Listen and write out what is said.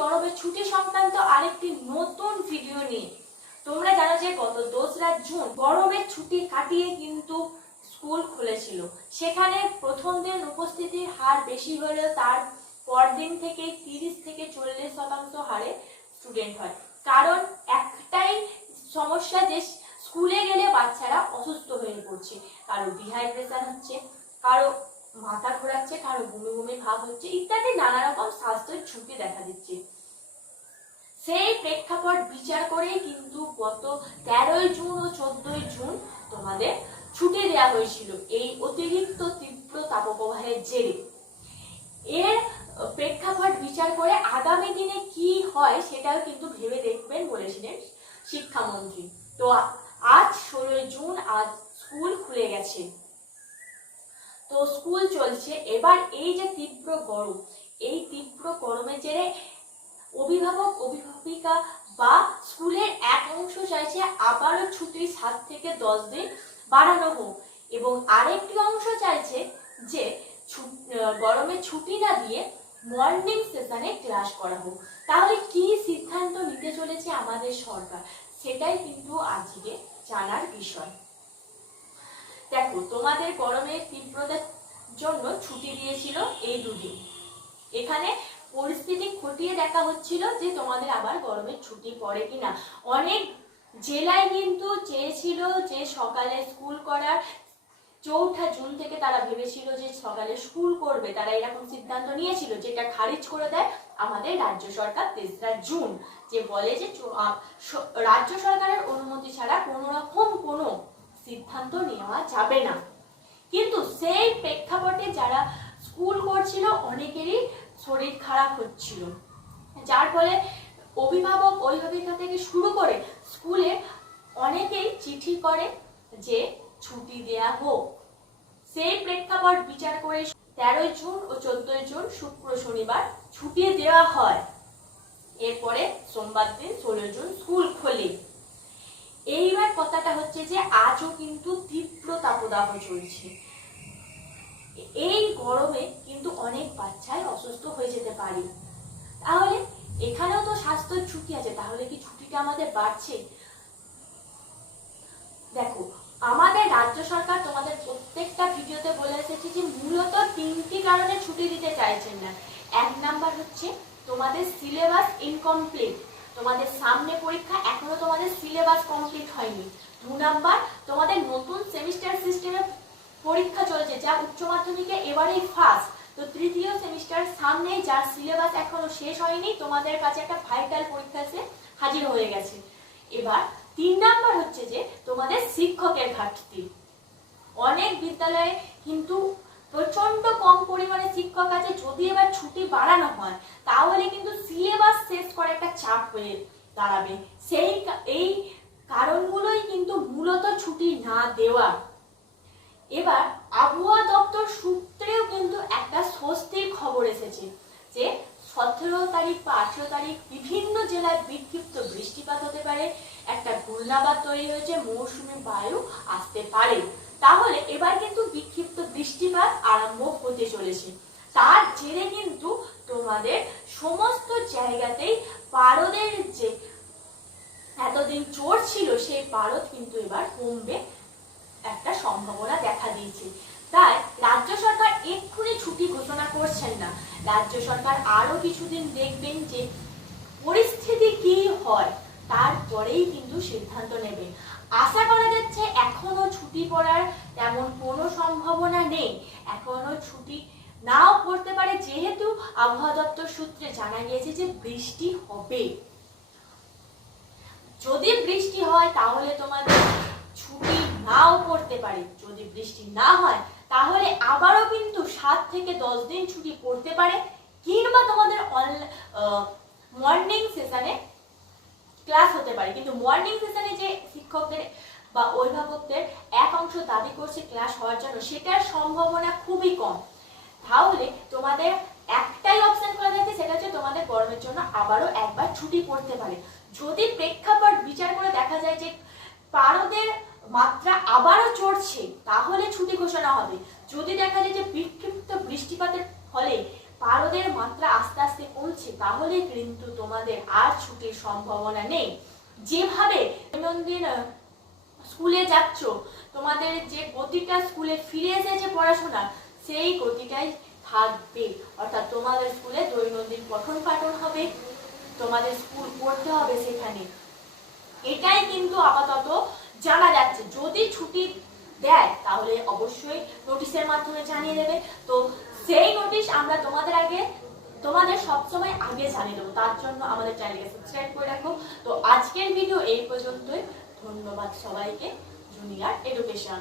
গরমের ছুটি সংক্রান্ত আরেকটি নতুন ভিডিও নিয়ে। তোমরা জানো যে গত দোসরা জুন গরমের ছুটি কাটিয়ে কিন্তু স্কুল খুলেছিল। সেখানে প্রথম দিন উপস্থিতির হার বেশি হলেও তার পরদিন থেকে তিরিশ থেকে চল্লিশ শতাংশ হারে স্টুডেন্ট হয়। কারণ একটাই সমস্যা যে স্কুলে গেলে বাচ্চারা অসুস্থ হয়ে পড়ছে। কারও ডিহাইড্রেশন হচ্ছে, কারও মাথা ঘোরাচ্ছে, কারও বমি বমি ভাব হচ্ছে, ইত্যাদি নানা রকম স্বাস্থ্যের ঝুঁকি দেখা দিচ্ছে। সেই প্রেক্ষাপট বিচার করে কিন্তু গত তেরোই জুন ও চোদ্দই জুন তোমাদের ছুটি দেওয়া হয়েছিল। এই অতিরিক্ত তীব্র তাপপ্রবাহের জেরে। এর প্রেক্ষাপট বিচার করে আগামী দিনে কি হয় সেটাও কিন্তু ভেবে দেখবেন বলেছিলেন শিক্ষামন্ত্রী। তো আজ ষোলোই জুন আজ স্কুল খুলে গেছে। তো স্কুল চলছে। এবার এই যে তীব্র গরম, এই তীব্র গরমের জেরে অভিভাবক, অভিভাবিকা বা স্কুলের এক অংশ চাইছে আবারও ছুটি সাত থেকে দশ দিন বাড়ানো হোক এবং আরেকটি অংশ চাইছে যে গরমে ছুটি না দিয়ে মর্নিং সেশনে ক্লাস করা হোক। তাহলে কি সিদ্ধান্ত নিতে চলেছে আমাদের সরকার? সেটাই কিন্তু আজকে জানার বিষয়। দেখো, তোমাদের গরমের তীব্রতার জন্য ছুটি দিয়েছিল এই দুদিন। এখানে পরিস্থিতি খতিয়ে দেখা হচ্ছিল যে তোমাদের আবার গরমের ছুটি পড়ে কিনা। অনেক জেলায় কিন্তু চেয়েছিল যে সকালে স্কুল করার, চৌঠা জুন থেকে তারা ভেবেছিল যে সকালে স্কুল করবে। তারা এরকম সিদ্ধান্ত নিয়েছিল যেটা খারিজ করে দেয় আমাদের রাজ্য সরকার তেসরা জুন, যে বলে যে রাজ্য সরকারের অনুমতি ছাড়া কোনো রকম কোনো সিদ্ধান্ত নেওয়া যাবে না। কিন্তু সেই প্রেক্ষাপটে যারা স্কুল করছিল, অনেকেরই শরীর খারাপ হচ্ছিল। যার ফলে অভিভাবক অভিভাবিকা থেকে শুরু করে স্কুলে অনেকেই চিঠি করে যে ছুটি দেয়া হোক। সেই প্রেক্ষাপট বিচার করে তেরোই জুন ও চোদ্দই জুন শুক্র শনিবার ছুটি দেওয়া হয়। এরপরে সোমবার দিন ষোলো জুন স্কুল খোলে। এইবার কথাটা হচ্ছে যে আজও কিন্তু তীব্র তাপদাহ চলছে। এই গরমে কিন্তু অনেক বাচ্চাই অসুস্থ হয়ে যেতে পারে। তাহলে এখানেও তো স্বাস্থ্যের ঝুঁকি আছে, তাহলে কি ছুটিটা আমাদের বাড়ছে? দেখো, আমাদের রাজ্য সরকার তোমাদের প্রত্যেকটা ভিডিওতে বলে এসেছে যে মূলত তিনটি কারণে ছুটি দিতে চাইছেন না। এক নাম্বার হচ্ছে তোমাদের সিলেবাস ইনকমপ্লিট তোমাদের সামনে পরীক্ষা এখনও সিলেবাস কমপ্লিট হয়নি। দু নাম্বার, তোমাদের নতুন সেমিস্টার সিস্টেমে পরীক্ষা চলছে, যা উচ্চ মাধ্যমিকে এবারেই ফার্স্ট তো তৃতীয় সেমিস্টার সামনে যার সিলেবাস এখনও শেষ হয়নি, তোমাদের কাছে একটা ভাইটাল পরীক্ষা এসে হাজির হয়ে গেছে। এবার তিন নাম্বার হচ্ছে যে, তোমাদের শিক্ষকের ঘাটতি। অনেক বিদ্যালয়ে কিন্তু প্রচণ্ড কম পরিমাণে শিক্ষক আছে, যদি এবার ছুটি বাড়ানো হয়, তাহলে কিন্তু সিলেবাস শেষ করা একটা চাপ হয়ে দাঁড়াবে। সেই এই কারণগুলোই কিন্তু মূলত ছুটি না দেওয়া এবার আবহাওয়া দপ্তর সূত্রেও কিন্তু একটা স্বস্তির খবর এসেছে যে, সতেরো তারিখ বা আঠেরো তারিখ বিভিন্ন জেলায় বিক্ষিপ্ত বৃষ্টিপাত হতে পারে। একটা ঘূর্ণাবাদ তৈরি হয়েছে, মৌসুমী বায়ু আসতে পারে। তাহলে এবার কিন্তু বিক্ষিপ্ত বৃষ্টিপাত আরম্ভ হতে চলেছে। তার জেরে কিন্তু তোমাদের সমস্ত জায়গাতেই পারদের যে এতদিন চোর ছিল সেই পারদ কিন্তু এবার কমবে একটা সম্ভাবনা দেখা দিয়েছে। তাই রাজ্য সরকার এক্ষুনি ছুটি ঘোষণা করছেন না। রাজ্য সরকার আরও কিছুদিন দেখবেন যে পরিস্থিতি কি হয়, তারপরেই কিন্তু সিদ্ধান্ত নেবে। আশা করা যাচ্ছে এখনও ছুটি পড়ার তেমন কোনো সম্ভাবনা নেই। এখনও ছুটি নাও পড়তে পারে যেহেতু আবহাওয়া দপ্তর সূত্রে জানা গিয়েছে যে বৃষ্টি হবে। যদি বৃষ্টি হয় তাহলে তোমাদের ছুটি নাও পড়তে পারে। যদি বৃষ্টি না হয়, তাহলে আবারও কিন্তু সাত থেকে দশ দিন ছুটি পড়তে পারে, কিংবা তোমাদের মর্নিং সেশনে ক্লাস হতে পারে। কিন্তু মর্নিং সেশনে যে শিক্ষকদের বা অভিভাবকদের এক অংশ দাবি করছে ক্লাস হওয়ার জন্য, সেটার সম্ভাবনা খুবই কম। তাহলে তোমাদের একটাই অপশন খোলা যাচ্ছে সেটা হচ্ছে তোমাদের গরমের জন্য আবারও একবার ছুটি পড়তে পারে। যদি প্রেক্ষাপট বিচার করে দেখা যায় যে পারদের মাত্রা আবারও চড়ছে, তাহলে ছুটি ঘোষণা হবে। যদি দেখা যায় যে বিক্ষিপ্ত বৃষ্টিপাতের ফলে পারদের মাত্রা আস্তে আস্তে কমছে, তাহলে কিন্তু তোমাদের আর ছুটির সম্ভাবনা নেই। যেভাবে দৈনন্দিন স্কুলে যাচ্ছ, তোমাদের যে গতিটা স্কুলে ফিরে এসেছে পড়াশোনা, সেই গতিটাই থাকবে। অর্থাৎ তোমাদের স্কুলে দৈনন্দিন পঠন পাঠন হবে, তোমাদের স্কুল পড়তে হবে সেখানে। এটাই কিন্তু আপাতত জানা যাচ্ছে, যদি ছুটি দেয়, তাহলে অবশ্যই নোটিশের মাধ্যমে জানিয়ে দেবে। তো সেই নোটিশ আমরা তোমাদের আগে, তোমাদের সবসময় আগে জানিয়ে দেবো। তার জন্য আমাদের চ্যানেলকে সাবস্ক্রাইব করে রাখো। তো আজকের ভিডিও এই পর্যন্তই। ধন্যবাদ সবাইকে। Junior education